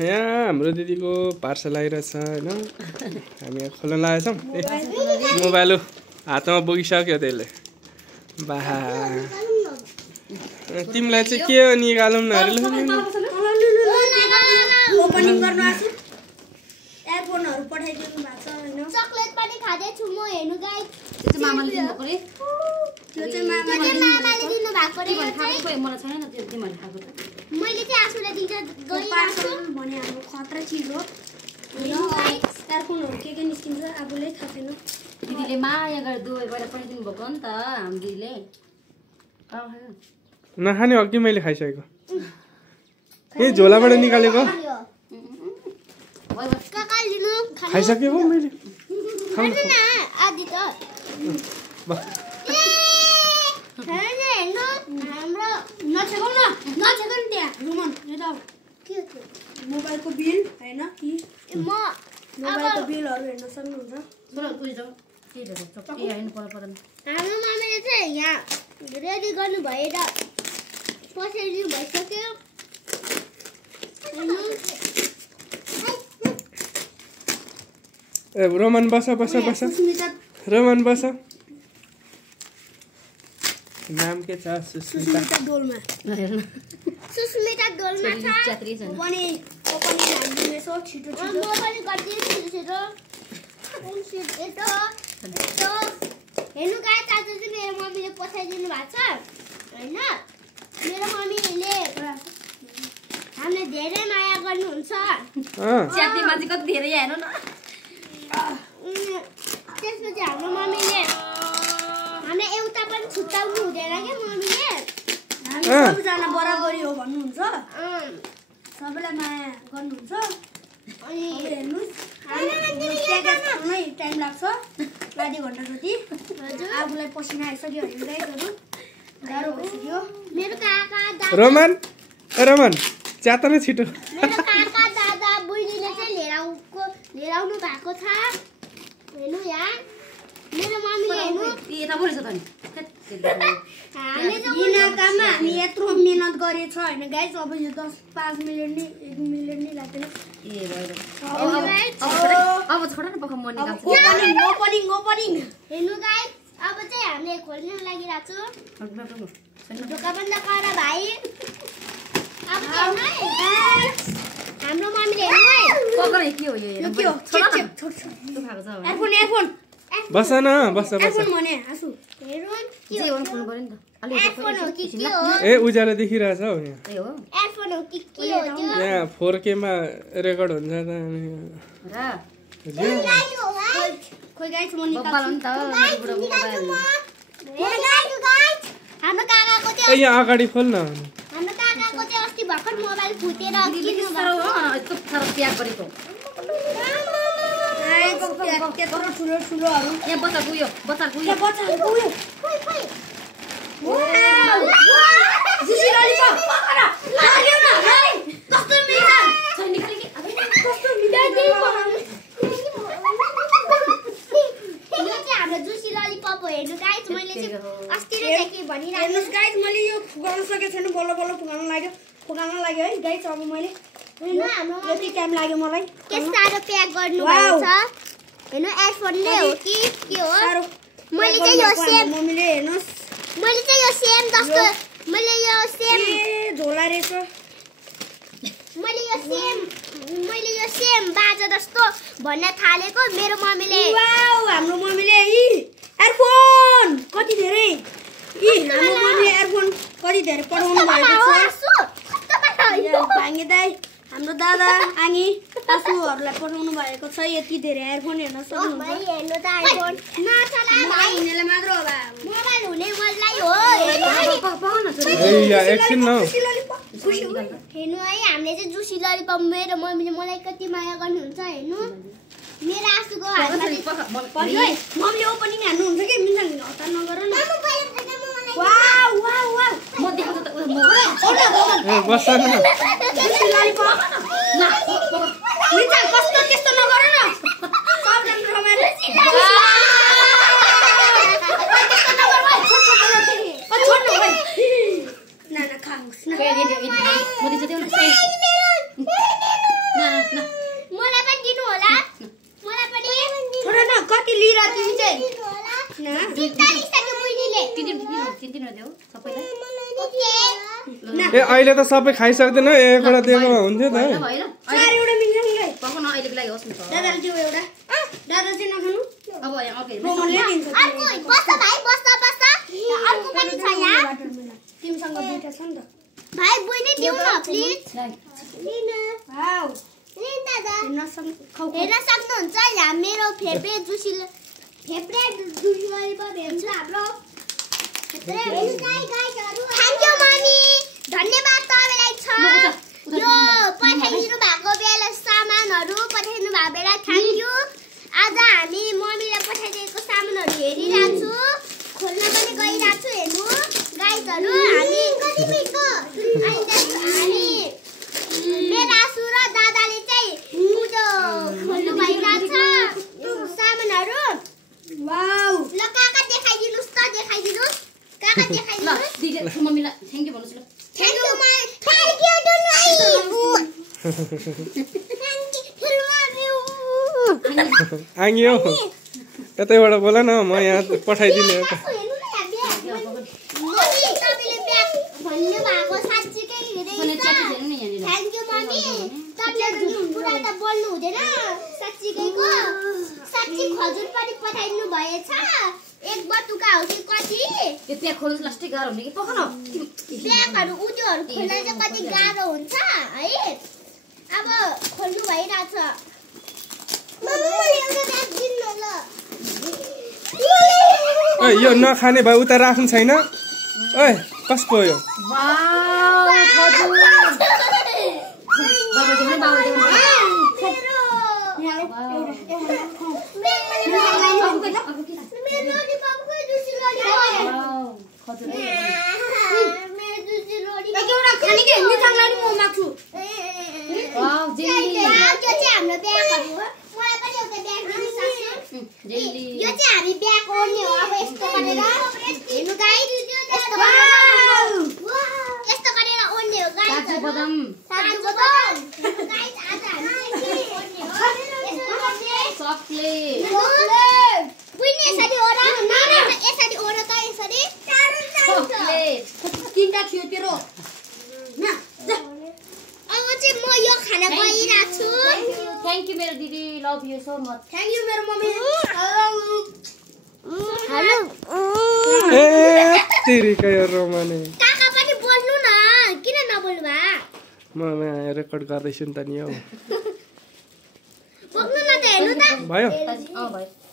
यहाँ हाम्रो दिदीको पार्सल आइरहेछ हैन हामी यहाँ खोल्न लागेछौँ मोबाइल हातमा बोकिसक्यो त्यसले बाहा तिमीलाई चाहिँ के हो निकालौँ न अरे ओपनिङ गर्न आछु एयरफोनहरु पठाइदिनु भएको छ हैन चकलेट पनि खादै छु म हेर्नु गाइस त्यो चाहिँ मामाले दिनुभएको रे त्यो चाहिँ मामाले दिनु भएको रे खाएको मलाई छैन त्यो तिमीले खाएको त मैले चाहिँ आफुलाई दिन्छ गई पार्सल भने हाम्रो खतरा चीज हो एयरफोनहरु के निस्किन्छ आफुले थाहा छैन दिदीले माया गरेर दुवै गरेर पठाइदिनु भएको नि त हाम्रो दिदीले नखाने अघि मैले खाइसकेको ए झोलाबाट निकालेको काका लिनु खाइसके पो मैले खानु न आदि त हेर्नु हाम्रो नछेकौ न त्यहाँ रुमन यो त के हो मोबाइलको बिल हैन कि म मोबाइलको बिलहरु हेर्न सक्नुहुन्छ सुन उयो जाऊ के छ चप्पी हैन पर्दैन हाम्रो मामाले चाहिँ यहाँ रेडी गर्नु भएर पठाइदिनु भइसक्यो ए रोमन बस रोमन बस नाम के छ सुस्मिता डोलमा सुस्मिता डोलमा छ छात्री छ पनि ओपनिङ हान्दिने छ छिटो म पनि गर्दिन्छु छिटो छिटो हेर्नु गाइस आज चाहिँ मेरो मम्मीले पठाइदिनु भएको छ हैन मेरो मम्मीले हामीलाई धेरै माया गर्नुहुन्छ छात्रीमा चाहिँ कति धेरै हेर्नु न त्यसपछि हाम्रो मम्मीले हामीलाई एउटा पनि छुट्याउनु हुँदैन के मम्मीले हामी सबैजना बराबरी हो भन्नुहुन्छ सबैलाई माया गर्नुहुन्छ अनि हेर्नुस् नै टाइम लाग्छ आधी घण्टा जति आफूलाई पसिना आइसक्यो भने गाइसहरु गाह्रो भइसक्यो मेरो काका दादा रोमन रोमन च्यात न छिटो मेरो काका दादा बुढीले चाहिँ लिएर आउनु भएको छ हेर्नु यहाँ मेरो मम्मीले हेर्नु यता बोलेछ त नि हामीले चाहिँ बिना काममा हामी यत्रो मेहनत गरेछ हैन गाइस अब यो 5 मिनेट नि 1 मिनेट नि लाग्दैन ए भएर अब छोडा न पख म निकाल्छु ओपनिङ हेर्नु गाइस अब चाहिँ हामीले खोल्न लागिरहेको छु ढोका बन्द गर भाइ अब चाहिँ हेर्नु है हाम्रो मम्मीले हेर्नु है पकर के हो यो के हो छोडा न छोड त्यो खाएको छ एयरफोन बस न बस एयरफोन भने आसु हेर्नु जे हो खोल्नु पर्यो नि त अलि एयरफोन हो कि के हो ए उज्यालो देखिरहेछ हौ यहाँ ए हो एयरफोन हो कि के हो त्यो यहाँ 4K मा रेकर्ड हुन्छ त र खोइ गाइस म बब्बाल हो नि त मेरो बुढो मोबाइल हाम्रो काकाको ए चाहिँ यहाँ अगाडि खोल न हाम्रो काकाको चाहिँ अस्ति भर्खर मोबाइल फुटेर किन्नु साह्रो हो यस्तो साह्रो प्याक गरेको त्यत्रो ठुलोहरु यहाँ बच्चाको उयो बच्चाहरुको उयो खोइ खोइ जुसी ललिपप लाग्यो न कस्तो मिठा छ निकाले के कस्तो मिठा यो चाहिँ हाम्रो जुसी ललिपप हो हेर्नु गाइस मैले चाहिँ अस्ति नै देखि भनिरहेको हेर्नुस् गाइस मैले यो फुकाउन सकेको छैन बल्ल फुकाउन लाग्यो है गाइस अब मैले हाम्रो यति टाइम लाग्यो मलाई के सारो प्याक गर्नु भएको छ हेर्नु एयरफोनले हो कि के हो मैले चाहिँ यो सेम मम्मीले हेर्नुस् मैले चाहिँ यो सेम जस्तो मैले यो सेम ए झोला रहेछ मैले यो सेम बाजा जस्तो भन्न थालेको मेरो मम्मीले वाउ हाम्रो मम्मीले एयरफोन कति धेरै हाम्रो मम्मीले एयरफोन कति धेरै पठाउनु भएको छ भाङ्गे दाइ हाम्रो दादा आङी आफूहरूलाई पठाउनु भएको छ यति धेरै एयरफोन हेर्न सक्नुहुन्छ हेर्नु त आइफोन नचला भाइ हुनेले मात्र होला मोबाइल हुने मलाई हो ए या एकछिन न हेर्नु है हामीले चाहिँ जुसी ललिपप मेरो मम्मीले मलाई कति माया गर्नुहुन्छ हेर्नु मेरो आँसुको हातमा मम्मीले ओपनिङ हान्नुहुन्छ कि मिल्दैन हतार नगर न वाउ वाउ वाउ म देखाउँछु त उयो ए बस न जुसी ललिपप मिल्छ कस्तो त्यस्तो नगर न सबजना रमाइलो छोड्नु भाइ ना खाओस् न म दिन्छु त्यो र तिमी चाहिँ तिन देऊ सबैलाई ए अहिले त सबै खाइसक्दैन एकवटा दिएको हुन्थ्यो त भएन चारवटा मिल्छ नि गाई पकाउन अहिलेको लागि होस् न त दादाले दियो एउटा दादा चाहिँ नखानु अब यहाँ अर्को मोमोले दिन्छ अर्को बस्छ भाइ बस्छ अर्को पनि छ यहाँ तिमीसँग दुईटा छ नि त भाइ बुइने दिउ न प्लिज वाउ लिन दादा हेर्न हेर्न सक्नुहुन्छ यहाँ मेरो फेभरेट जुसी ललिपप हेर्नु हाम्रो थ्याङ्क यू मम्मी धन्यवाद तपाईँलाई छ यो पठाइदिनु भएको बेला सामानहरू पठाइदिनु भएको बेला थ्याङ्क यू आज हामी मम्मीले पठाइदिएको सामानहरू हेरिरहेको छु खोल्न पनि गइरहेको छु हेर्नु गाइजहरू हामी मेरासु र दादाले चाहिँ खोल्नु भइरहेको छ सामानहरू वाउ ल काका देखाइदिनुस् त देखाइदिनुस् काका ल देखाइदिनुस् दिदी मम्मीलाई थ्याङ्क यू भन्नुस् ल थ्याङ्क यू आङ्ग्यो यतैबाट बोला न म यहाँ पठाइदिने एउटा थ्याङ्क यू मम्मी तपाईँले पुरा त बोल्नु हुँदैन साँच्चीकैको साँच्ची खजुर पनि पठाइदिनु भएछ एक बटुका हो कि कति यो प्याक खोल्नु लास्टै गाह्रो हुने कि पकाउन ब्यागहरू उयोहरू खोल्न चाहिँ कति गाह्रो हुन्छ है अब खोल्नु भइरहेछ ए यो नखाने भए उता राख्नु छैन ओए कसको यो यो चाहिँ हामी ब्याग ओर्ने हो अब यस्तो गरेर हेर्नु गाइस यस्तो गरेर ओर्ने हो गाइस काजु बदाम गाइस आज हामी ओर्ने हो चकलेट बुझ्ने यसरी ओरा यसरी ओरा त यसरी चकलेट तीनटा थियो तेरो अब चाहिँ म यो खाना गइरहेको छु थ्याङ्क यू मेरो दिदी love you so much thank you मेरो मम्मी हेलो ए तेरिका यो रोमाने काका पनि बोल्नु न किन नबोल्नु भा म रेकर्ड गर्दैछु नि त नि हौ बोल्नु न त हेर्नु त भयो भयो